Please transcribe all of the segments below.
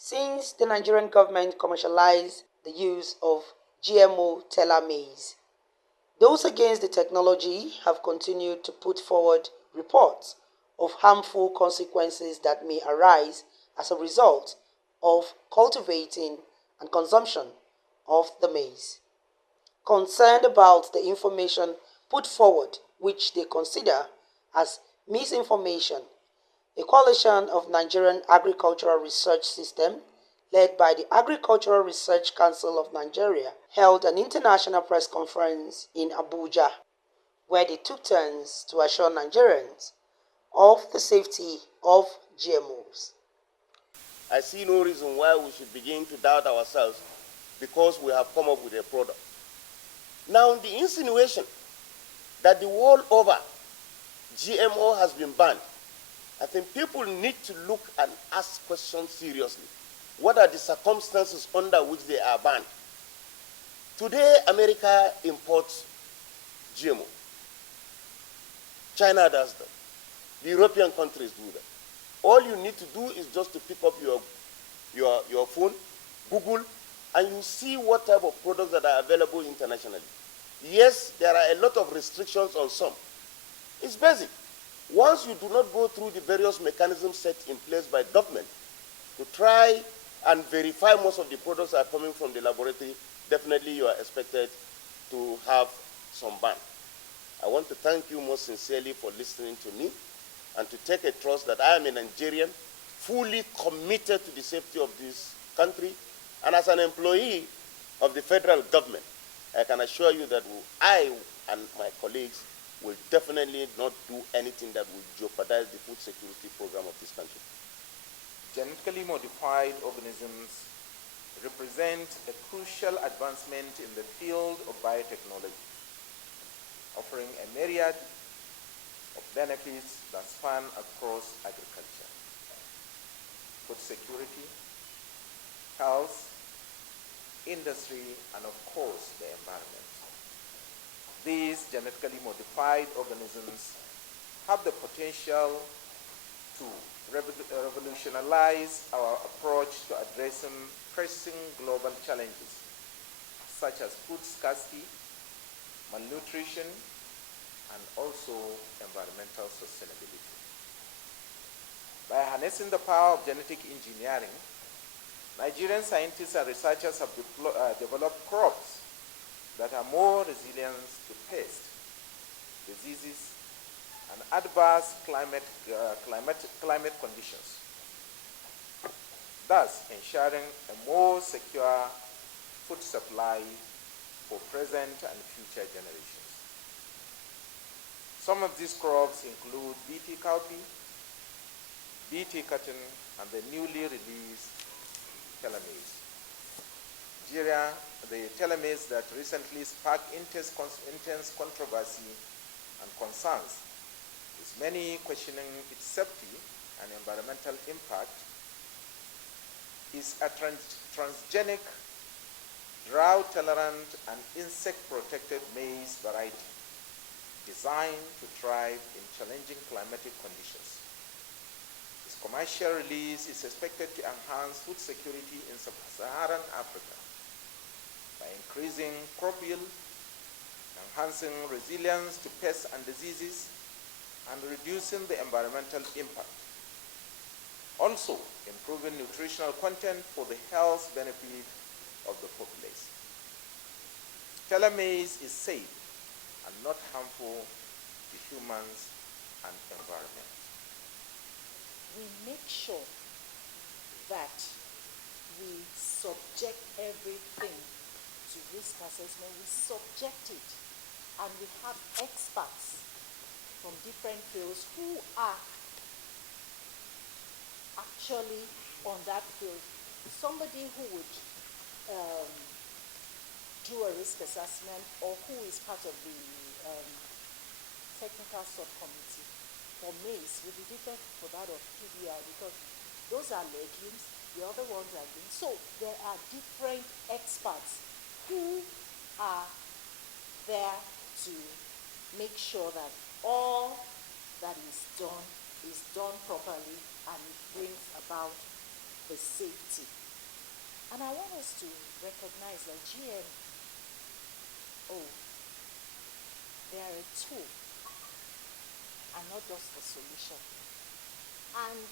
since the Nigerian government commercialized the use of GMO teller maize. Those against the technology have continued to put forward reports of harmful consequences that may arise as a result of cultivating and consumption of the maize. Concerned about the information put forward, which they consider as misinformation, a coalition of Nigerian agricultural research system led by the Agricultural Research Council of Nigeria held an international press conference in Abuja where they took turns to assure Nigerians of the safety of GMOs. I see no reason why we should begin to doubt ourselves because we have come up with a product. Now, the insinuation that the world over GMO has been banned, I think people need to look and ask questions seriously. What are the circumstances under which they are banned? Today, America imports GMO. China does that. The European countries do that. All you need to do is just to pick up your phone, Google, and you see what type of products that are available internationally. Yes, there are a lot of restrictions on some. It's basic. Once you do not go through the various mechanisms set in place by government to try and verify most of the products are coming from the laboratory, definitely you are expected to have some ban. I want to thank you most sincerely for listening to me and to take a trust that I am a Nigerian fully committed to the safety of this country, and as an employee of the federal government, I can assure you that I and my colleagues will definitely not do anything that will jeopardize the food security program of this country. Genetically modified organisms represent a crucial advancement in the field of biotechnology, offering a myriad of benefits that span across agriculture, food security, health, industry, and of course the environment. These genetically modified organisms have the potential to revolutionize our approach to addressing pressing global challenges such as food scarcity, malnutrition, and also environmental sustainability. By harnessing the power of genetic engineering, Nigerian scientists and researchers have developed crops that are more resilient to pests, diseases, and adverse climate conditions, thus ensuring a more secure food supply for present and future generations. Some of these crops include BT cowpea, BT cotton, and the newly released teller maize. The teller maize that recently sparked intense controversy and concerns, with many questioning its safety and environmental impact, is a transgenic, drought-tolerant, and insect-protected maize variety designed to thrive in challenging climatic conditions. Its commercial release is expected to enhance food security in sub-Saharan Africa by increasing crop yield, enhancing resilience to pests and diseases, and reducing the environmental impact. Also, improving nutritional content for the health benefit of the populace. Teller maize is safe and not harmful to humans and environment. We make sure that we subject everything to risk assessment. We subject it, and we have experts from different fields who are actually on that field. Somebody who would do a risk assessment, or who is part of the technical subcommittee for maize will be different for that of TBR, because those are legumes, the other ones are beans. So there are different experts who are there to make sure that all that is done properly, and it brings about the safety. And I want us to recognize that GMO, they are a tool and not just a solution. And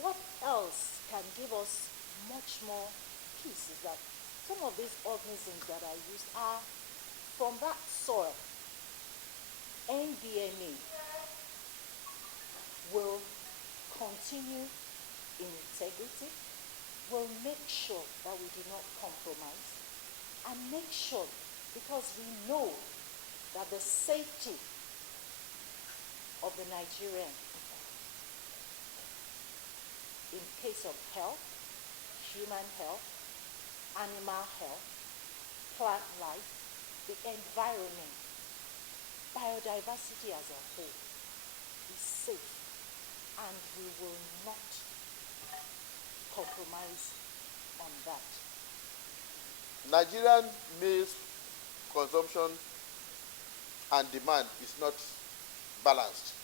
what else can give us much more peace is that some of these organisms that are used are from that soil. NDMA will continue in integrity, will make sure that we do not compromise, and make sure, because we know that the safety of the Nigerian in case of health, human health, animal health, plant life, the environment, biodiversity as a whole is safe, and we will not compromise on that. Nigerian maize consumption and demand is not balanced.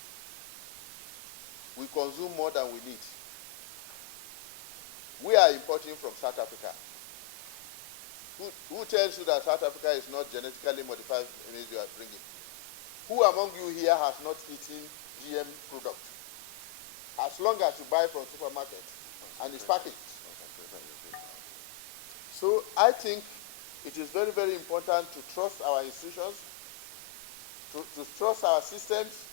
We consume more than we need. We are importing from South Africa. Who tells you that South Africa is not genetically modified maize you are bringing? Who among you here has not eaten GM product? As long as you buy from supermarket and it's packaged. So I think it is very, very important to trust our institutions, to trust our systems.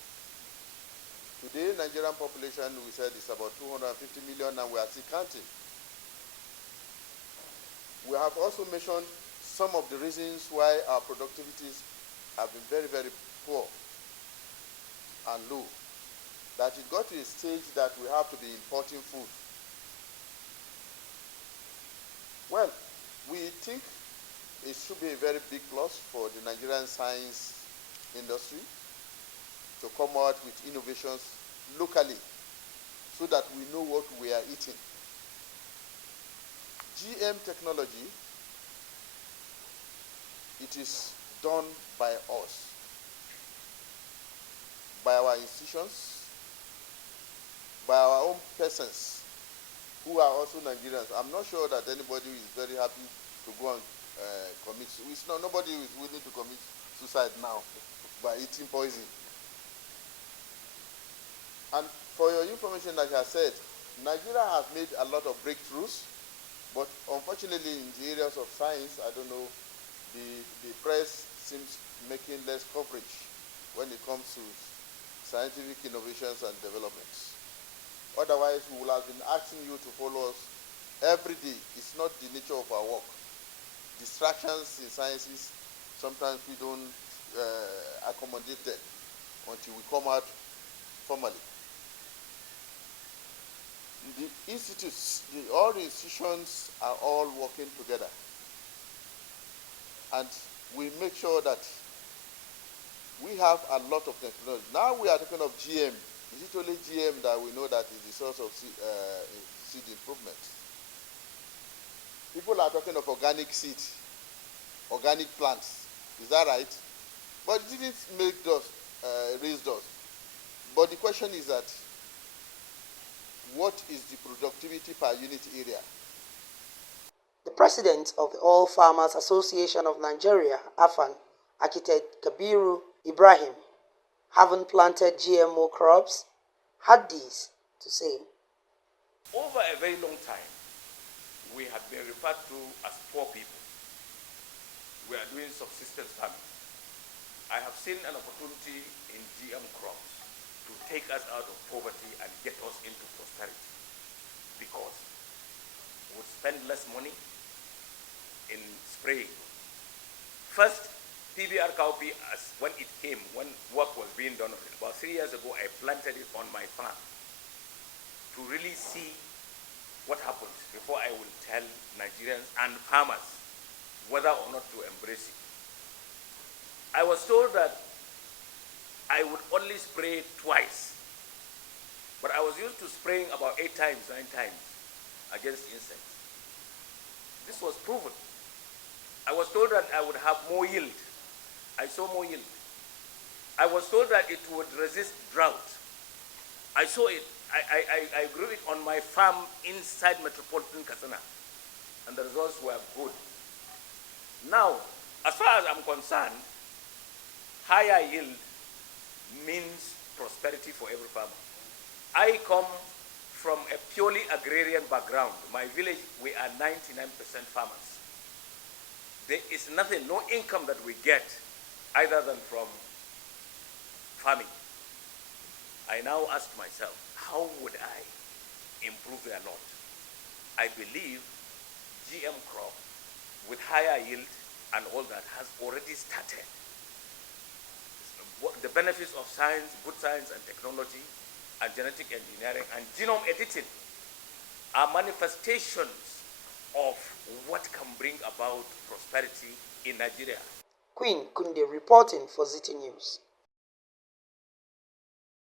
Today, Nigerian population, we said, is about 250 million, and we are still counting. We have also mentioned some of the reasons why our productivities have been very, very poor and low. That it got to a stage that we have to be importing food. Well, we think it should be a very big plus for the Nigerian science industry to come out with innovations locally so that we know what we are eating. GM technology, it is done by us, by our institutions, by our own persons who are also Nigerians. I'm not sure that anybody is very happy to go and commit suicide. Nobody is willing to commit suicide now by eating poison. And for your information, like I said, Nigeria has made a lot of breakthroughs, but unfortunately in the areas of science, I don't know, the press seems making less coverage when it comes to scientific innovations and developments. Otherwise, we will have been asking you to follow us every day. It's not the nature of our work. Distractions in sciences, sometimes we don't accommodate them until we come out formally. The institutes, all the institutions are all working together. And we make sure that we have a lot of technology. Now we are talking of GM. Is it only GM that we know that is the source of seed improvement? People are talking of organic seed, organic plants. Is that right? But it didn't make dust, raise dust. But the question is that, what is the productivity per unit area? The president of the All Farmers Association of Nigeria, AFAN, architect Kabiru Ibrahim, having planted GMO crops, had this to say. Over a very long time, we have been referred to as poor people. We are doing subsistence farming. I have seen an opportunity in GM crops to take us out of poverty and get us into prosperity, because we would spend less money in spraying. First, PBR cowpea, as when it came, when work was being done on it, about 3 years ago, I planted it on my farm to really see what happens before I will tell Nigerians and farmers whether or not to embrace it. I was told that I would only spray twice, but I was used to spraying about 8 times, 9 times against insects. This was proven. I was told that I would have more yield. I saw more yield. I was told that it would resist drought. I saw it. I grew it on my farm inside metropolitan Katsina, and the results were good. Now, as far as I'm concerned, higher yield means prosperity for every farmer. I come from a purely agrarian background. My village, we are 99% farmers. There is nothing, no income that we get either than from farming. I now ask myself, how would I improve their lot? I believe GM crop with higher yield and all that has already started. The benefits of science, good science and technology, and genetic engineering and genome editing are manifestations of what can bring about prosperity in Nigeria. Queen Kunde reporting for Ziti News.